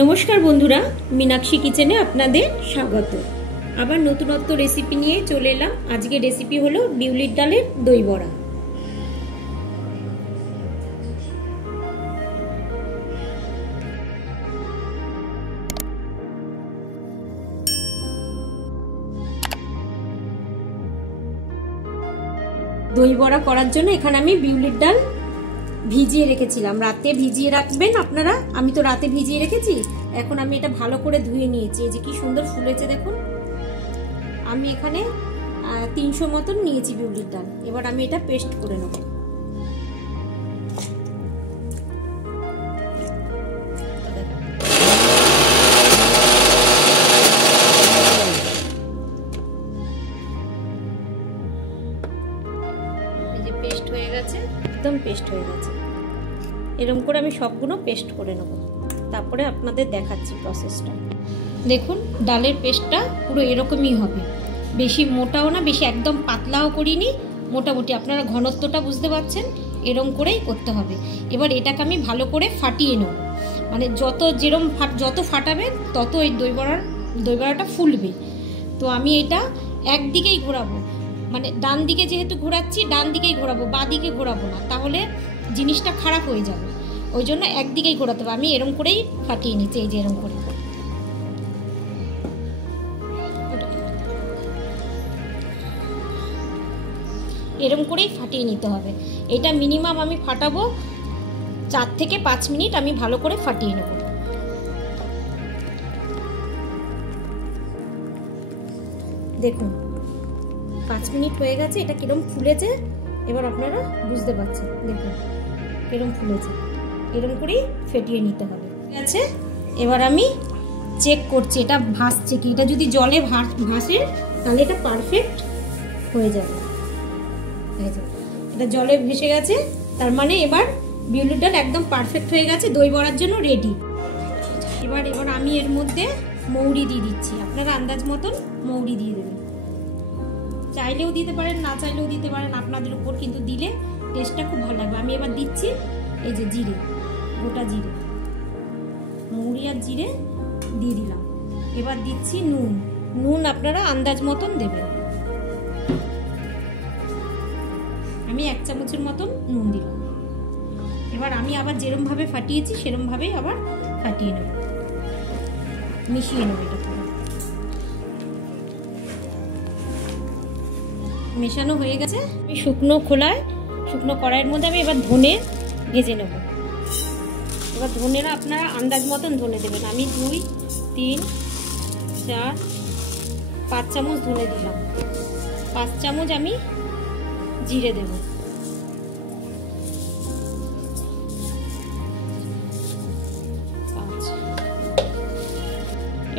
নমস্কার বন্ধুরা, মীনাক্ষী কিচেনে আপনাদের স্বাগত। আবার নতুনত্ব রেসিপি নিয়ে চলে এলাম। আজকে রেসিপি হলো বিউলির ডালের দই বড়া। দই বড়া করার জন্য এখানে আমি বিউলির ডাল ভিজিয়ে রেখেছিলাম। রাতে ভিজিয়ে রাখবেন আপনারা, আমি তো রাতে ভিজিয়ে রেখেছি। এখন আমি এটা ভালো করে ধুয়ে নিয়েছি। এই যে কি সুন্দর ফুলেছে দেখুন। আমি এখানে 300 মতন নিয়েছি বিউলির ডাল। এবার আমি এটা পেস্ট করে নেব। এই যে পেস্ট হয়ে গেছে, একদম পেস্ট হয়ে গেছে। এরকম করে আমি সবগুলো পেস্ট করে নেব, তারপরে আপনাদের দেখাচ্ছি প্রসেসটা। দেখুন ডালের পেস্টটা পুরো এরকমই হবে, বেশি মোটাও না বেশি একদম পাতলাও করিনি, মোটামুটি আপনারা ঘনত্বটা বুঝতে পারছেন, এরকম করেই করতে হবে। এবার এটাকে আমি ভালো করে ফাটিয়ে নেব, মানে যত ফাটাবে তত এই দই বড়াটা ফুলবে। তো আমি এটা একদিকেই ঘোরাবো, মানে ডান দিকে যেহেতু ঘোরাচ্ছি ডান দিকেই ঘোরাবো, বাঁ দিকে ঘোরাবো না, তাহলে জিনিসটা খারাপ হয়ে যাবে। ওই জন্য একদিকেই ঘোরাতে হবে। আমি এরকম করেই ফাটিয়ে নিচ্ছি, এই যে এরকম করে। এরকম করেই ফাটিয়ে নিতে হবে। এটা মিনিমাম আমি ফাটাবো 4 থেকে 5 মিনিট আমি ভালো করে ফাটিয়ে নেব। দেখুন 5 মিনিট হয়ে গেছে, এটা কিরম ফুলেছে এবার আপনারা বুঝতে পারছেন। দেখুন কিরম ফুলেছে, এরকম করেই ফেটিয়ে নিতে হবে। ঠিক আছে, এবার আমি চেক করছি এটা ভাসছে কি। এটা যদি জলে ভাসে তাহলে এটা পারফেক্ট হয়ে যাবে। এটা জলে ভেসে গেছে, তার মানে এবার বিউলির ডাল একদম পারফেক্ট হয়ে গেছে, দই বড়ার জন্য রেডি। এবার আমি এর মধ্যে মৌরি দিয়ে দিচ্ছি। আপনারা আন্দাজ মতন মৌরি দিয়ে দেবেন, চাইলেও দিতে পারেন, না চাইলেও দিতে পারেন, আপনাদের উপর, কিন্তু দিলে টেস্টটা খুব ভালো লাগবে। আমি এবার দিচ্ছি এই যে জিরে, গোটা জিরে, মৌরি আর জিরে দিয়ে দিলাম। এবার দিচ্ছি নুন আপনারা আন্দাজ মতন দেবেন। আমি 1 চামচের মতন নুন দিলাম। এবার আমি আবার যেরকম ভাবে ফাটিয়েছি সেরকম ভাবেই আবার ফাটিয়ে নেব, মিশিয়ে নেব। এটা পুরো মেশানো হয়ে গেছে। আমি শুকনো কড়াইয়ের মধ্যে আমি এবার ধনে ভেজে নেব। এবার ধনেরা আপনারা আন্দাজ মতন ধনে দেবেন। আমি 2, 3, 4, 5 চামচ ধনে দিলাম। 5 চামচ আমি জিরে দেব।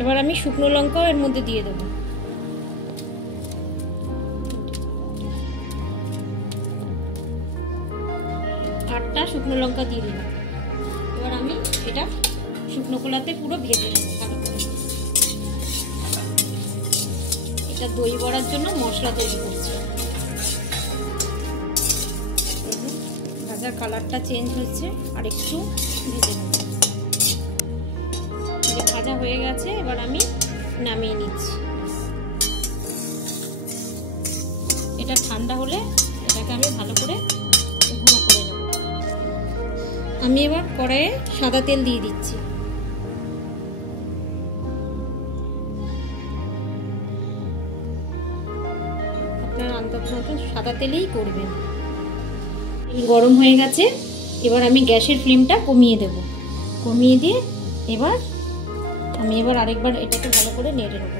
এবার আমি শুকনো লঙ্কাও এর মধ্যে দিয়ে দেব। 8টা শুকনো লঙ্কা দিয়ে দিলাম। এবার আমি এটা শুকনো কড়াতে পুরো ভেজে নেব ভালো করে। এটা দই বড়ার জন্য মশলা তৈরি করছি। ভাজার কালারটা চেঞ্জ হচ্ছে, আর একটু ভেজে নেব। ভাজা হয়ে গেছে, এবার আমি নামিয়ে নিচ্ছি। এটা ঠান্ডা হলে এটাকে আমি ভালো করে গুঁড়ো করে নেব। আমি এবার কড়াইয়ে সাদা তেল দিয়ে দিচ্ছি। আপনারা আন্দাজ মতন সাদা তেলেই করবেন। গরম হয়ে গেছে, এবার আমি গ্যাসের ফ্লেমটা কমিয়ে দেব। কমিয়ে দিয়ে আমি আরেকবার এটাকে ভালো করে নেড়ে নেব।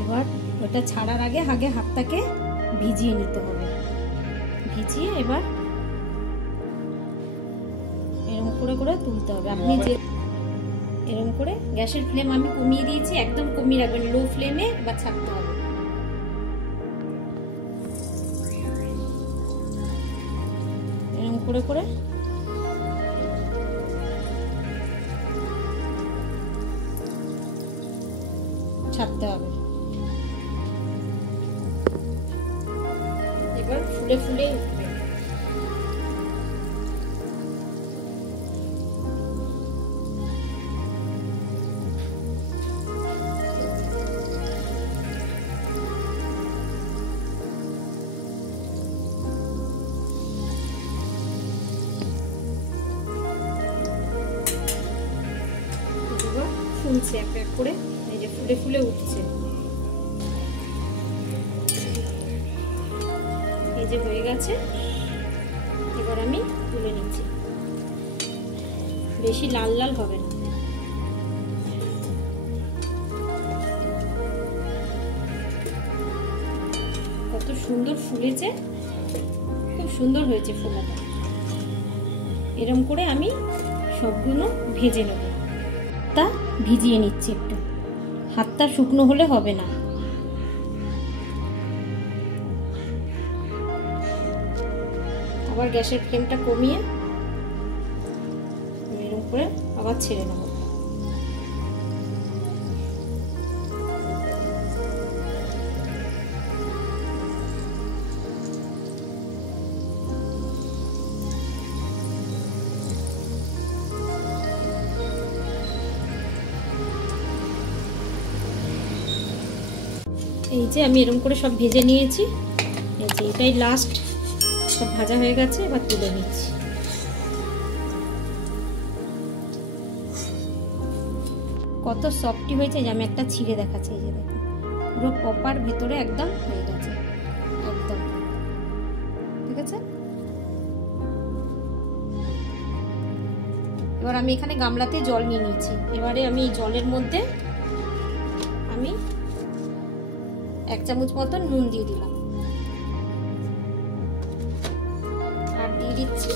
এবার ওটা ছাড়ার আগে হাতটাকে ভিজিয়ে নিতে হবে। ভিজিয়ে এবার এরকম করে তুলতে হবে। আপনি যে এরকম করে গ্যাসের ফ্লেম আমি কমিয়ে দিয়েছি, একদম কমিয়ে রাখবেন, লো ফ্লেমে এবার ছাড়তে হবে। এরকম করে ছাড়তে হবে। এবার ফুলে উঠবে। ফুলছে এক এক করে, এই যে ফুলে ফুলে উঠছে। এই যে হয়ে গেছে, এবার আমি তুলে নিচ্ছি। বেশি লাল লাল হবে না। কত সুন্দর ফুলেছে, খুব সুন্দর হয়েছে ফোলাটা। এরকম করে আমি সবগুলো ভেজে নেব। তা ভিজিয়ে নিচ্ছি একটু, হাতটা শুকনো হলে হবে না। আবার গ্যাসের ফ্লেমটা কমিয়ে এরকম করে আবার ছেড়ে নেব। এই যে আমি এরকম করে সব ভেজে নিয়েছি। এই যে এটাই লাস্ট, সব ভাজা হয়ে গেছে, এবার তুলে নিচ্ছি। কত সফটি হয়েছে, যে আমি একটা ছিঁড়ে দেখাচ্ছি। এই যে দেখুন, পুরো প্রপার ভেতরে একদম হয়ে গেছে, একদম ঠিক আছে। এবার আমি এখানে গামলাতে জল নিয়ে নিয়েছি। এবারে আমি এই জলের মধ্যে আমি 1 চামচ মতন নুন দিয়ে দিলাম, আর দিয়ে দিচ্ছি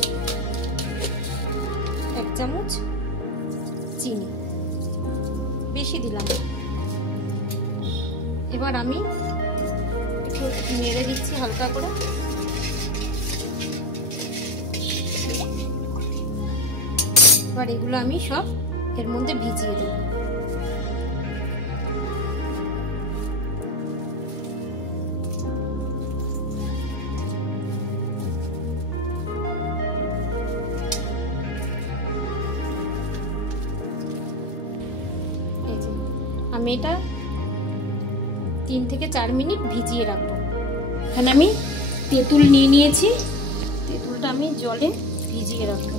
1 চামচ চিনি, বেশি দিলাম। এবার আমি একটু নেড়ে দিচ্ছি হালকা করে। এবার এগুলো আমি সব এর মধ্যে ভিজিয়ে দেব। আমি এটা 3 থেকে 4 মিনিট ভিজিয়ে রাখবো। এখানে আমি তেঁতুল নিয়ে নিয়েছি, তেঁতুলটা আমি জলে ভিজিয়ে রাখবো।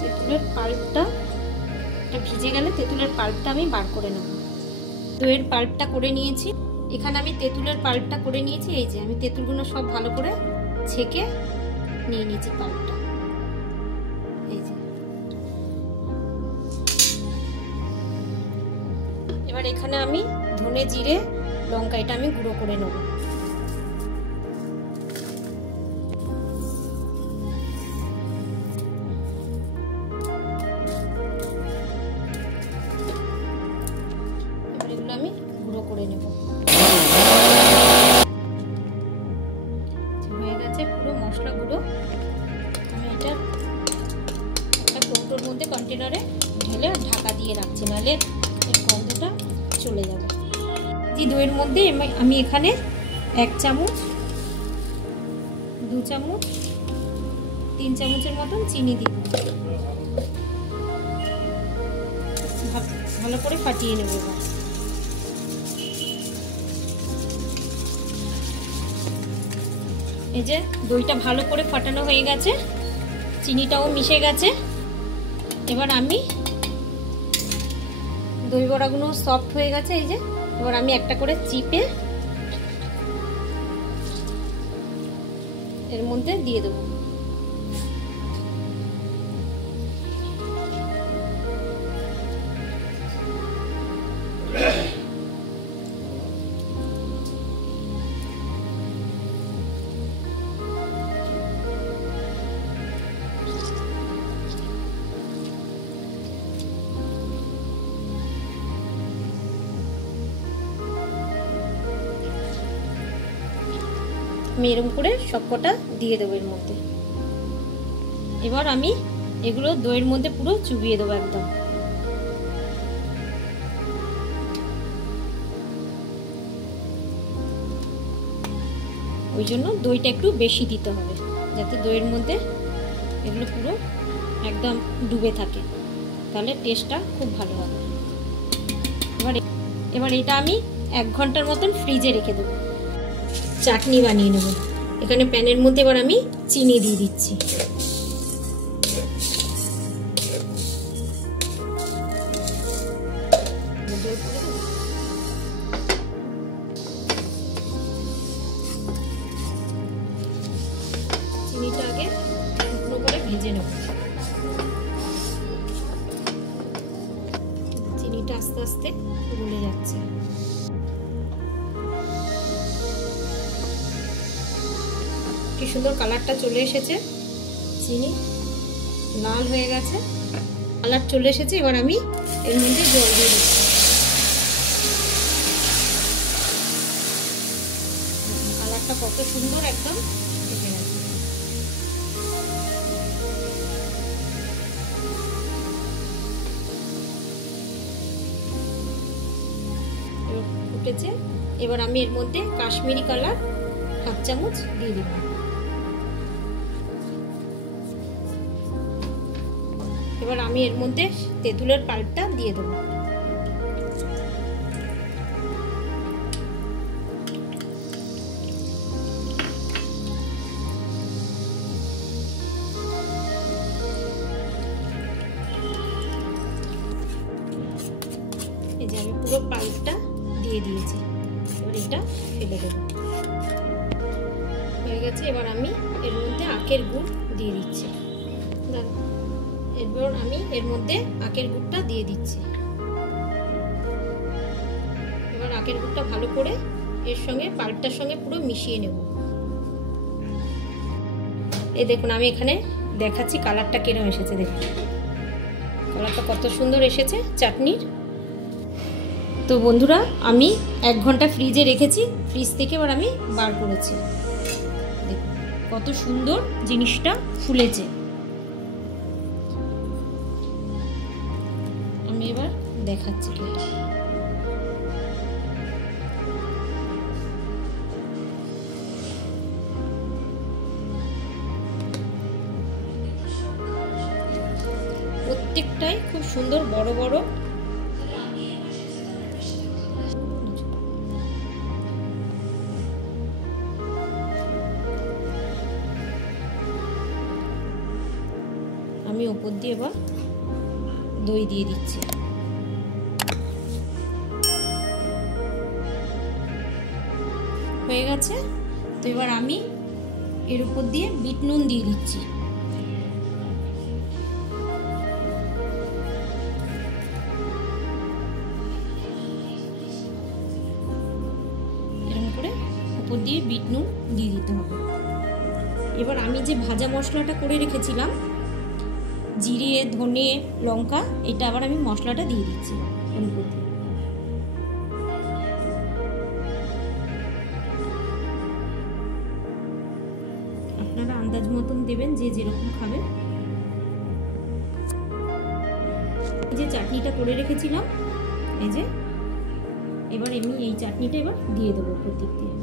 তেঁতুলের পাল্পটা ভিজে গেলে তেঁতুলের পাল্পটা আমি বার করে নেব। দইয়ের পাল্পটা করে নিয়েছি। এখানে আমি তেঁতুলের পাল্পটা করে নিয়েছি। এই যে আমি তেঁতুলগুলো সব ভালো করে ছেঁকে নিয়ে নিয়েছি পাল্পটা। এই যে এবার এখানে আমি ধনে জিরে লঙ্কা এটা আমি গুঁড়ো করে নেব। এবার এগুলো আমি গুঁড়ো করে নেব। হয়ে গেছে পুরো মশলা গুঁড়ো। আমি এটা একটা কৌটোর মধ্যে কন্টেনারে ঢেলে ঢাকা দিয়ে রাখছি, নাহলে এর গন্ধটা চলে যাবে। এই দইয়ের মধ্যে আমি এখানে 1 চামচ, 2 চামচ, 3 চামচের মতন চিনি দিব। ভালো করে ফাটিয়ে নেব। এবার এই যে দইটা ভালো করে ফাটানো হয়ে গেছে, চিনিটাও মিশে গেছে। এবার আমি দই বড়াগুলো সফট হয়ে গেছে। এই যে এবার আমি একটা করে চিপে এর মধ্যে দিয়ে দেবো। আমি এরকম করে সবকটা দিয়ে দেবো এর মধ্যে। এবার আমি এগুলো দইয়ের মধ্যে পুরো চুবিয়ে দেবো একদম। ওই জন্য দইটা একটু বেশি দিতে হবে, যাতে দইয়ের মধ্যে এগুলো পুরো একদম ডুবে থাকে, তাহলে টেস্টটা খুব ভালো হবে। এবার এটা আমি 1 ঘন্টার মতন ফ্রিজে রেখে দেবো। চাটনি বানিয়ে নেব। এখানে প্যানের মধ্যে এবার আমি চিনি দিয়ে দিচ্ছি। এটা আস্তে আস্তে গলে যাচ্ছে। কি সুন্দর কালারটা চলে এসেছে, চিনি লাল হয়ে গেছে, কালার চলে এসেছে। এবার আমি এর মধ্যে জল দিয়ে দিচ্ছি। কালারটা কত সুন্দর একদম এসে গেছে। ফুটেছে। এবার আমি এর মধ্যে কাশ্মীরি কালার 1/2 চামচ দিয়ে দিব। এবার আমি এর মধ্যে তেঁতুলের পাল্পটা দিয়ে দেবো। এই যে আমি পুরো পাল্পটা দিয়ে দিয়েছি। এবার এটা ফেলে দেবো। হয়ে গেছে। এবার আমি এর মধ্যে আখের গুড় দিয়ে দিচ্ছি। এবার আমি এর মধ্যে আখের গুড়টা দিয়ে দিচ্ছি। এবার আখের গুড়টা ভালো করে এর সঙ্গে পাল্পটার সঙ্গে পুরো মিশিয়ে নেব। এই দেখুন আমি এখানে দেখাচ্ছি কালারটা কিরকম এসেছে। দেখুন কালারটা কত সুন্দর এসেছে চাটনির। তো বন্ধুরা আমি 1 ঘন্টা ফ্রিজে রেখেছি, ফ্রিজ থেকে এবার আমি বার করেছি। দেখুন কত সুন্দর জিনিসটা ফুলেছে। আমি এবার দেখাচ্ছি। প্রত্যেকটাই খুব সুন্দর বড় বড়। আমি উপর দিয়ে এবার দই দিয়ে দিচ্ছি। হয়ে গেছে। তো এবার আমি এর উপর দিয়ে বিট নুন দিয়ে দিচ্ছি। এরকম করে উপর দিয়ে বিট নুন দিয়ে দিতে হবে। এবার আমি যে ভাজা মশলাটা করে রেখেছিলাম জিরে ধনে লঙ্কা, এটা আবার আমি মশলাটা দিয়ে দিচ্ছি এর উপর দিয়ে। আপনারা আন্দাজ মতন দেবেন যে যেরকম খাবেন। যে চাটনিটা করে রেখেছিলাম এই যে, এবার আমি এই চাটনিটা এবার দিয়ে দেবো উপর দিক দিয়ে।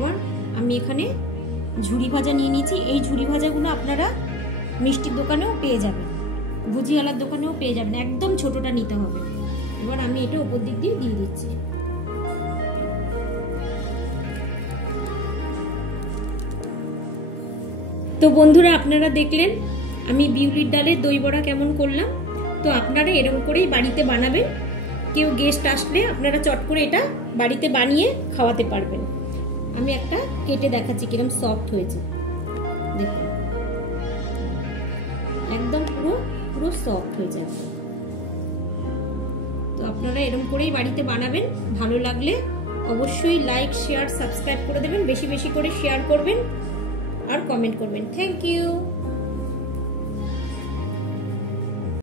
এবার আমি এখানে ঝুরি ভাজা নিয়ে নিয়েছি। এই ঝুরি ভাজাগুলো আপনারা মিষ্টির দোকানেও পেয়ে যাবেন, ভুজিওয়ালার দোকানেও পেয়ে যাবেন। একদম ছোটটা নিতে হবে। এবার আমি এটা উপর দিক দিয়ে দিয়ে দিচ্ছি। তো বন্ধুরা আপনারা দেখলেন আমি বিউলির ডালের দই বড়া কেমন করলাম। তো আপনারা এরকম করেই বাড়িতে বানাবেন। কেউ গেস্ট আসলে আপনারা চট করে এটা বাড়িতে বানিয়ে খাওয়াতে পারবেন। আমি একটা কেটে দেখাচ্ছি কিরকম সফট হয়েছে। দেখুন একদম পুরো সফট হয়ে যাবে। তো আপনারা এরকম করেই বাড়িতে বানাবেন। ভালো লাগলে অবশ্যই লাইক শেয়ার সাবস্ক্রাইব করে দেবেন, বেশি বেশি করে শেয়ার করবেন আর কমেন্ট করবেন। Thank you.